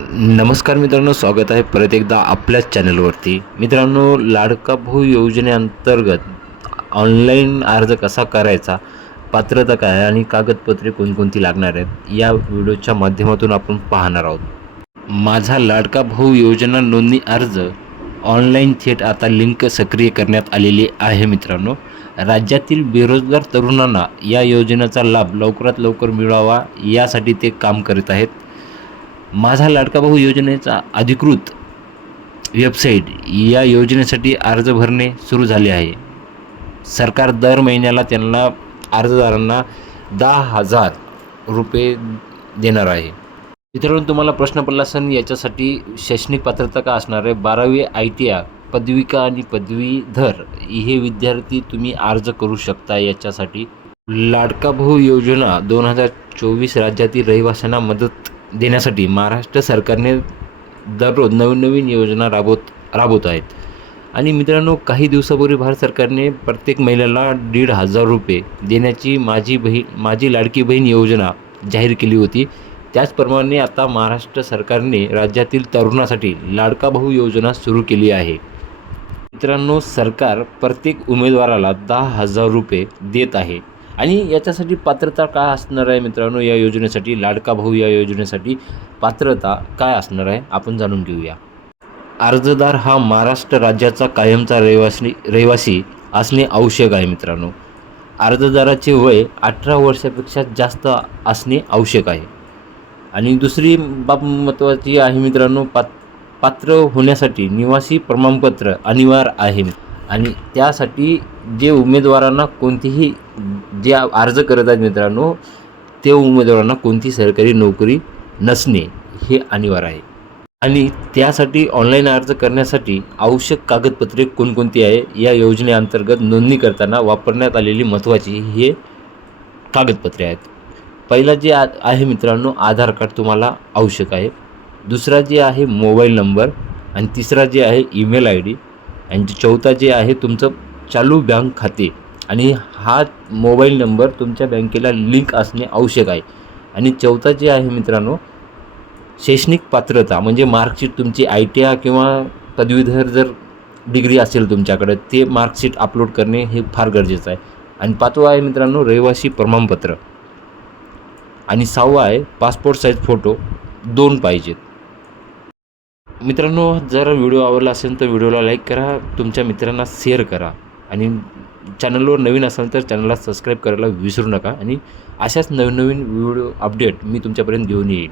नमस्कार मित्रांनो स्वागत आहे परत एकदा आपल्याच चॅनलवरती. मित्रांनो लाडका भाऊ योजनेअंतर्गत ऑनलाईन अर्ज कसा करायचा पात्रता काय आहे आणि कागदपत्रे कोणकोणती लागणार आहेत या व्हिडिओच्या माध्यमातून आपण पाहणार आहोत. माझा लाडका भाऊ योजना नोंदणी अर्ज ऑनलाईन थेट आता लिंक सक्रिय करण्यात आलेली आहे मित्रांनो. राज्यातील बेरोजगार तरुणांना या योजनेचा लाभ लवकरात लवकर मिळावा यासाठी ते काम करीत आहेत. माझा लाडका भाऊ योजनेचा अधिकृत वेबसाईट या योजनेसाठी अर्ज भरणे सुरू झाले आहे. सरकार दर महिन्याला त्यांना अर्जदारांना दहा हजार रुपये देणार आहे. मित्रांनो तुम्हाला प्रश्न पडला असेल याच्यासाठी शैक्षणिक पात्रता का असणार आहे? बारावी आय टी आय पदविका आणि पदवीधर हे विद्यार्थी तुम्ही अर्ज करू शकता याच्यासाठी. लाडका भाऊ योजना दोन हजार चोवीस राज्यातील रहिवाशांना मदत देण्यासाठी महाराष्ट्र सरकारने दररोज नवीन नवीन योजना राबवत राबवत आहेत. आणि मित्रांनो काही दिवसापूर्वी भारत सरकारने प्रत्येक महिलेला दीड हजार रुपये देण्याची माझी बहीण माझी लाडकी बहीण योजना जाहीर केली होती. त्याचप्रमाणे आता महाराष्ट्र सरकारने राज्यातील तरुणासाठी लाडका भाऊ योजना सुरू केली आहे. मित्रांनो सरकार प्रत्येक उमेदवाराला दहा हजार रुपये देत आहे. आणि याच्यासाठी पात्रता काय असणार आहे मित्रांनो या योजनेसाठी? लाडका भाऊ या योजनेसाठी पात्रता काय असणार आहे? आपण जाणून घेऊया. अर्जदार हा महाराष्ट्र राज्याचा कायमचा रहिवासी रहिवासी असणे आवश्यक आहे मित्रांनो. अर्जदाराचे वय अठरा वर्षापेक्षा जास्त असणे आवश्यक आहे. आणि दुसरी बाब महत्त्वाची आहे मित्रांनो पात पात्र होण्यासाठी निवासी प्रमाणपत्र अनिवार्य आहे. आणि त्यासाठी जे उमेदवारांना कोणतीही जे अर्ज करत आहेत मित्रांनो ते उमेदवारांना कोणती सरकारी नोकरी नसणे हे अनिवार्य आहे. आणि त्यासाठी ऑनलाईन अर्ज करण्यासाठी आवश्यक कागदपत्रे कोणकोणती आहे या योजनेअंतर्गत नोंदणी करताना वापरण्यात आलेली महत्त्वाची हे कागदपत्रे आहेत. पहिला जे आ आहे मित्रांनो आधार कार्ड तुम्हाला आवश्यक आहे. दुसरा जे आहे मोबाईल नंबर आणि तिसरा जे आहे ईमेल आय डी. आणि चौथा जे आहे तुमचं चालू बँक खाते आणि हा मोबाईल नंबर तुमच्या बँकेला लिंक असणे आवश्यक आहे. आणि चौथा जे आहे मित्रांनो शैक्षणिक पात्रता म्हणजे मार्कशीट तुमची आय टी आय किंवा पदवीधर जर डिग्री असेल तुमच्याकडं ते मार्कशीट अपलोड करणे हे फार गरजेचं आहे. आणि पाचवा आहे मित्रांनो रहिवासी प्रमाणपत्र. आणि सहावा आहे पासपोर्ट साईज फोटो दोन पाहिजेत. मित्रांनो जर व्हिडिओ आवडला असेल तर व्हिडिओला लाईक करा तुमच्या मित्रांना शेअर करा. आणि चॅनलवर नवीन असाल तर चॅनलला सबस्क्राईब करायला विसरू नका. आणि अशाच नवीन नवीन व्हिडिओ अपडेट मी तुमच्यापर्यंत घेऊन येईन.